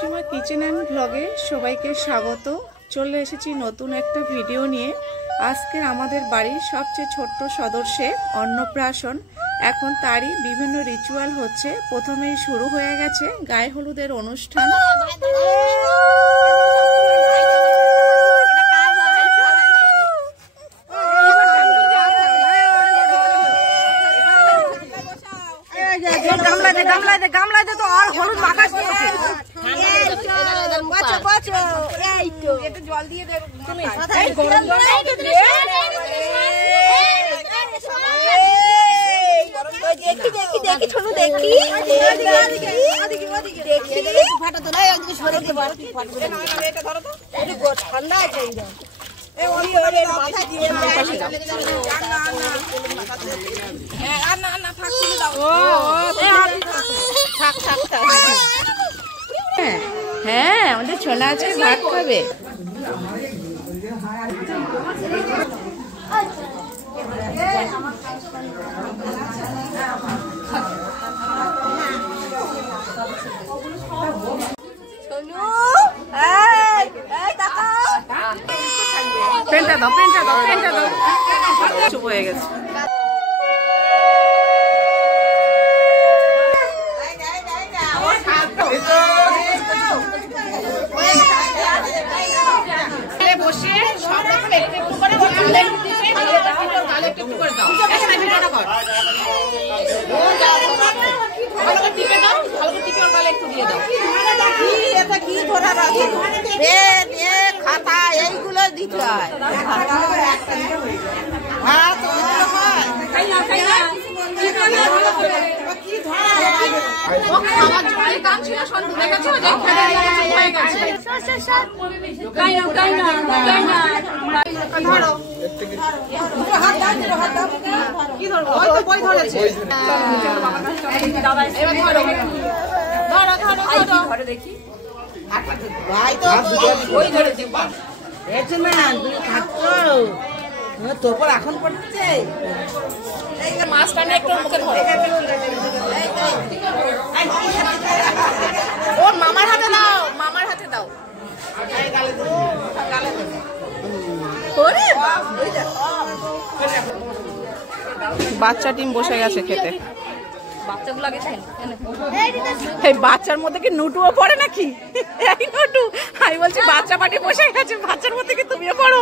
মাসিমা kitchen and ব্লগে সবাইকে স্বাগত। চলে এসেছি নতুন একটা ভিডিও নিয়ে। আজকে আমাদের বাড়ির সবচেয়ে ছোট্ট সদস্যের অন্নপ্রাশন। এখন তারই বিভিন্ন রিচুয়াল হচ্ছে। প্রথমেই শুরু হয়ে গেছে গায়ে হলুদের অনুষ্ঠান। গামলায় তো আর হলুদ মাখা জল দিয়ে দেখি ছোট দেখি ঠান্ডা আছে হ্যাঁ, আমাদের ছোলা আছে, ভাত খাবে। পেনটা দাও, পেনটা দাও, পেনটা দাও। চুপ হয়ে গেছে। বসে সব রকম একটু একটু করে একটু করে দাও। ভালো করে টিপে দাও, ভালো করে টিপে ওর গালে একটু দিয়ে দাও। এটা কি ধরা রাখি পেন এ খাতা এইগুলো দিতে হয়। ভাত ওইগুলো হয় তাই না, তাই না। কি ধরা ও খাওয়ার জন্য কাম ছিল, সন্ধ্যা দেখেছো যে খেলে চুপ হয়ে গেছে। তাই না, তাই না, তাই না। ধরো হাত দাও, হাত দাও। কি ধরবো? ওই তো বই ধরেছে। এবার ধরো, ধরো, ধরো, ধরো। ধরে দেখি। ভাই তো বই ধরেছে। এসে না তুমি খাচ্ছো তোপর এখন পড়ছে মাছটা নিয়ে একটু মুখে ধরো। ওর মামার হাতে দাও, মামার হাতে দাও। বাচ্চা টিম বসে গেছে খেতে। এই বাচ্চার মধ্যে কি নুটুও পড়ে নাকি? এই নুটু, আমি বলছি বাচ্চা পাটি বসে গেছে, বাচ্চার মধ্যে কি তুমিও পড়ো?